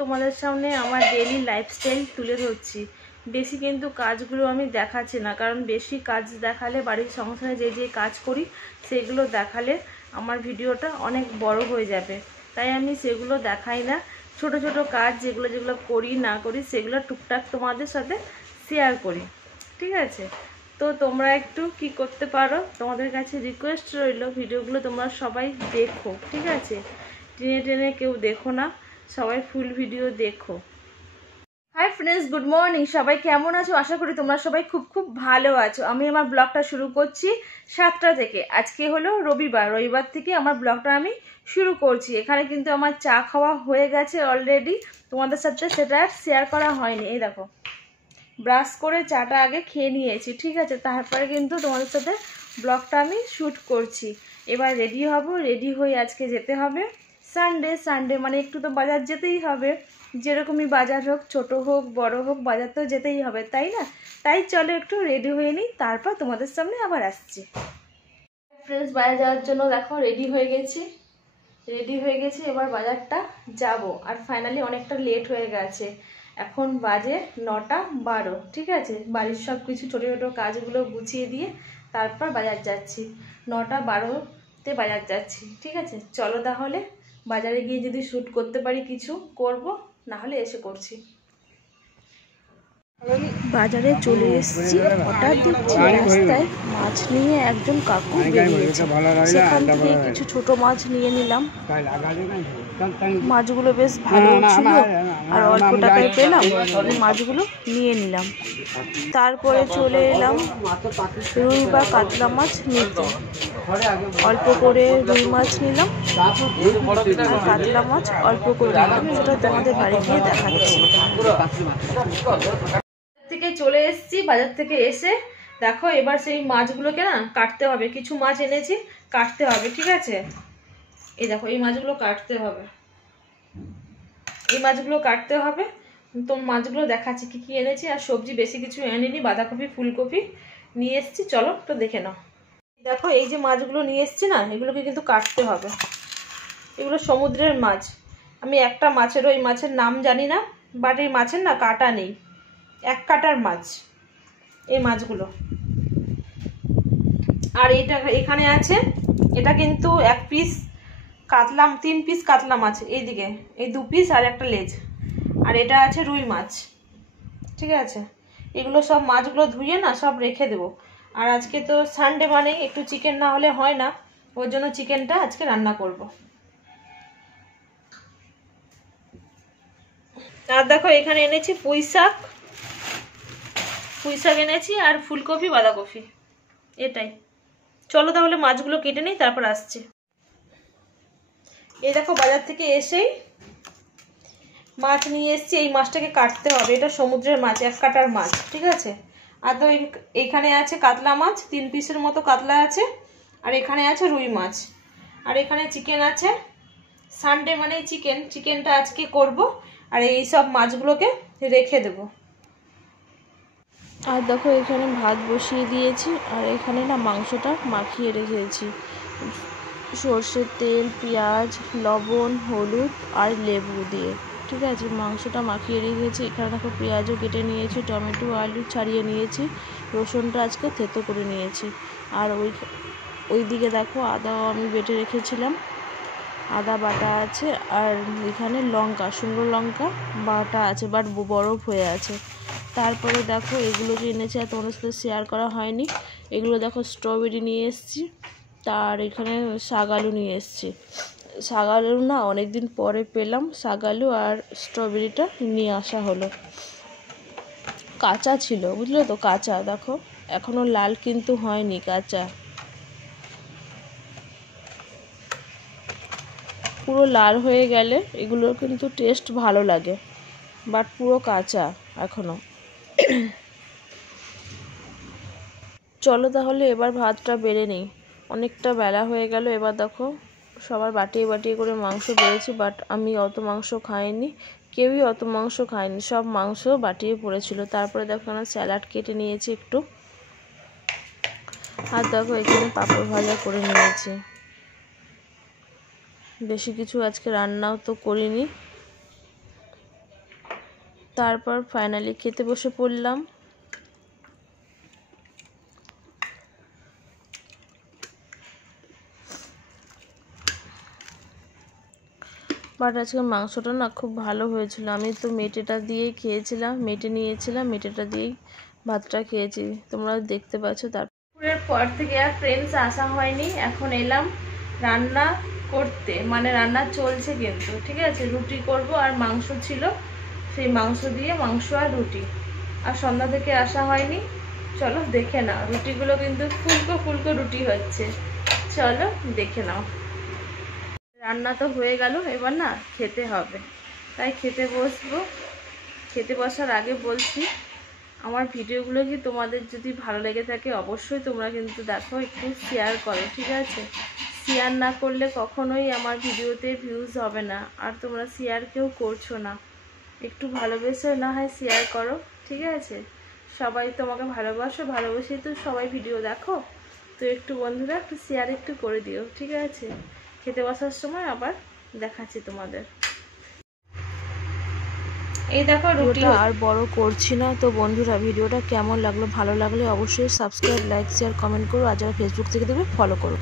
তোমাদের সামনে আমার ডেইলি লাইফস্টাইল তুলে ধরছি। বেশি কিন্তু কাজগুলো আমি দেখাচ্ছি না, কারণ বেশি কাজ দেখালে বাড়ির সংসারে যে যে কাজ করি সেগুলো দেখালে আমার ভিডিওটা অনেক বড় হয়ে যাবে, তাই আমি সেগুলো দেখাই না। ছোট ছোট কাজ যেগুলো যেগুলো করি না করি সেগুলো টুকটাক তোমাদের সাথে শেয়ার করি, ঠিক আছে? তো তোমরা একটু কি করতে পারো, তোমাদের কাছে রিকোয়েস্ট রইল, ভিডিওগুলো তোমরা সবাই দেখো, ঠিক আছে? টেনে টেনে কেউ দেখো না, সবাই ফুল ভিডিও দেখো। Hi friends, good morning. সবাই কেমন আছো? আশা করি তোমরা সবাই খুব খুব ভালো আছো। আমি আমার ব্লগটা শুরু করছি 7টা থেকে। আজকে হলো রবিবার থেকে আমার ব্লগটা আমি শুরু করছি। এখানে কিন্তু আমার চা খাওয়া হয়ে গেছে অলরেডি, তোমাদের সাথে সেটা শেয়ার করা হয়নি। এই দেখো, ব্রাশ করে চাটা আগে খেয়ে নিয়েছি, ঠিক আছে? তারপরে কিন্তু তোমাদের সাথে ব্লগটা আমি শ্যুট করছি। এবার রেডি হব, রেডি হয়ে আজকে যেতে হবে সানডে মানে একটু তো বাজার যেতেই হবে। যেরকমই বাজার হোক, ছোট হোক বড় হোক, বাজার তো যেতেই হবে, তাই না? তাই চলো একটু রেডি হয়ে নিই, তারপর তোমাদের সামনে আবার আসছি। ফ্রেন্ডস, বাজার যাওয়ার জন্য দেখো রেডি হয়ে গেছি। এবার বাজারটা যাব। আর ফাইনালি অনেকটা লেট হয়ে গেছে, এখন বাজে 9টা 12, ঠিক আছে? বাড়ির সব কিছু ছোটো ছোটো কাজগুলো গুছিয়ে দিয়ে তারপর বাজার যাচ্ছি। 9টা 12তে বাজার যাচ্ছি, ঠিক আছে? চলো তাহলে বাজারে গিয়ে যদি শ্যুট করতে পারি কিছু করব, না হলে এসে করছি। বাজারে চলে এসেছি, হঠাৎ দেখছি রাস্তায় মাছ নিয়ে একজন কাকু বেরিয়েছে। সেখান থেকে কিছু ছোট মাছ নিয়ে নিলাম। মাছগুলো বেশ ভালো ছিল আর অল্প টাকায় পেলাম, মাছগুলো নিয়ে নিলাম। তারপরে চলে এলাম রুই বা কাতলা মাছ নিতে। অল্প করে রুই মাছ নিলাম আর কাতলা মাছ অল্প করে নিলাম, সেটা তোমাদের বাড়ি গিয়ে দেখাচ্ছি। থেকে চলে এসেছি, বাজার থেকে এসে দেখো এবার সেই মাছগুলোকে না কাটতে হবে। কিছু মাছ এনেছি, কাটতে হবে, ঠিক আছে? এই দেখো, এই মাছগুলো কাটতে হবে, তো মাছগুলো দেখাচ্ছি কি কি এনেছি। আর সবজি বেশি কিছু এনেনি, বাঁধাকপি ফুলকপি নিয়ে এসেছি, চলো তো দেখে নাও। দেখো এই যে মাছগুলো নিয়ে এসেছি না, এগুলোকে কিন্তু কাটতে হবে। এগুলো সমুদ্রের মাছ। আমি একটা মাছেরও, এই মাছের নাম জানি না, বাট এই মাছের না কাটা নেই, 1 কাটার মাছ এই মাছগুলো। আর এটা এখানে আছে, এটা কিন্তু 1 পিস কাতলা, 3 পিস কাতলা মাছ, এইদিকে এই 2 পিস আর একটা লেজ। আর এটা আছে রুই মাছ, ঠিক আছে? এগুলো সব মাছগুলো ধুয়ে না সব রেখে দেবো। আর আজকে তো সানডে, মানে একটু চিকেন না হলে হয় না, ওর জন্য চিকেনটা আজকে রান্না করব। আর দেখো এখানে এনেছি পুঁই শাক এনেছি আর ফুলকপি বাঁধাকপি, এটাই। চলো তাহলে মাছগুলো কেটে নিই, তারপর আসছে। এই দেখো বাজার থেকে এসেই মাছ নিয়ে এসেছি। এই মাছটাকে কাটতে হবে, এটা সমুদ্রের মাছ, 1 কাটার মাছ, ঠিক আছে? আর তো এইখানে আছে কাতলা মাছ, 3 পিসের মতো কাতলা আছে। আর এখানে আছে রুই মাছ। আর এখানে চিকেন আছে, সানডে মানে চিকেনটা আজকে করব। আর এই সব মাছগুলোকে রেখে দেব। আর দেখো এখানে ভাত বসিয়ে দিয়েছি, আর এখানে না মাংসটা মাখিয়ে রেখেছি সর্ষের তেল, পেঁয়াজ, লবণ, হলুদ আর লেবু দিয়ে, ঠিক আছে? মাংসটা মাখিয়ে রেখেছি। এখানে দেখো পেঁয়াজও কেটে নিয়েছি, টমেটো আলু ছাড়িয়ে নিয়েছি, রসুনটা আজকে থেতো করে নিয়েছি। আর ওইদিকে দেখো আদাও আমি বেটে রেখেছিলাম, আদা বাটা আছে। আর এখানে লঙ্কা, শুকনো লঙ্কা বাটা আছে, বাট বরফ হয়ে আছে। তারপরে দেখো এগুলো যে এনেছি আর তোমাদের সাথে শেয়ার করা হয়নি, এগুলো দেখো স্ট্রবেরি নিয়ে এসেছি। তার এখানে শাক আলু নিয়ে এসেছি। শাক আলু না অনেকদিন পরে পেলাম, শাক আলু আর স্ট্রবেরিটা নিয়ে আসা হলো। কাঁচা ছিল, বুঝলে তো, কাঁচা। দেখো এখনো লাল কিন্তু হয়নি, কাঁচা। পুরো লাল হয়ে গেলে এগুলোর কিন্তু টেস্ট ভালো লাগে, বাট পুরো কাঁচা এখনো। চলো তাহলে এবার ভাতটা বেড়ে নিই, অনেকটা বেলা হয়ে গেল। এবার দেখো সবার বাটিয়ে বাটিয়ে করে মাংস বেড়েছি, বাট আমি অত মাংস খাইনি, কেউই অত মাংস খায়নি, সব মাংস বাটিয়ে পড়েছিল। তারপরে দেখো না স্যালাড কেটে নিয়েছি একটু। আর দেখো এখানে পাঁপড় ভাজা করে নিয়েছি। বেশি কিছু আজকে রান্নাও তো করিনি, তারপর ফাইনালি খেতে বসে পড়লাম। বাট আজকে মাংসটা না খুব ভালো হয়েছিল। আমি তো মেটেটা দিয়েই খেয়েছিলাম, মেটে নিয়েছিলাম, মেটেটা দিয়েই ভাতটা খেয়েছি, তোমরা দেখতে পাচ্ছ। তারপরের পর থেকে আর ফ্রেন্ডস আসা হয়নি। এখন এলাম রান্না করতে, মানে রান্না চলছে কিন্তু, ঠিক আছে। রুটি করব আর মাংস ছিল, সেই মাংস দিয়ে মাংস আর রুটি। আর সন্ধ্যা থেকে আসা হয়নি। চলো দেখে নাও, রুটিগুলো কিন্তু ফুলকো ফুলকো রুটি হচ্ছে, চলো দেখে নাও। রান্না তো হয়ে গেল, এবার না খেতে হবে, তাই খেতে বসবো। খেতে বসার আগে বলছি, আমার ভিডিওগুলো কি তোমাদের যদি ভালো লেগে থাকে অবশ্যই তোমরা কিন্তু দেখো, একটু শেয়ার করো, ঠিক আছে। শেয়ার না করলে কখনোই আমার ভিডিওতে ভিউজ হবে না, আর তোমরা শেয়ার কেউ করছো না। একটু ভালোবেসে না হয় শেয়ার করো, ঠিক আছে। সবাই তোমাকে ভালোবাসো, ভালোবেসেই তো সবাই ভিডিও দেখো। তো একটু বন্ধুরা একটু শেয়ার একটু করে দিও, ঠিক আছে। খেতে বসার সময় আবার দেখাচ্ছি তোমাদের। এই দেখো রুটি আর বড় করছি না। তো বন্ধুরা ভিডিওটা কেমন লাগলো, ভালো লাগলে অবশ্যই সাবস্ক্রাইব, লাইক, শেয়ার, কমেন্ট করো। আর যারা ফেসবুক থেকে দেখবে ফলো করো।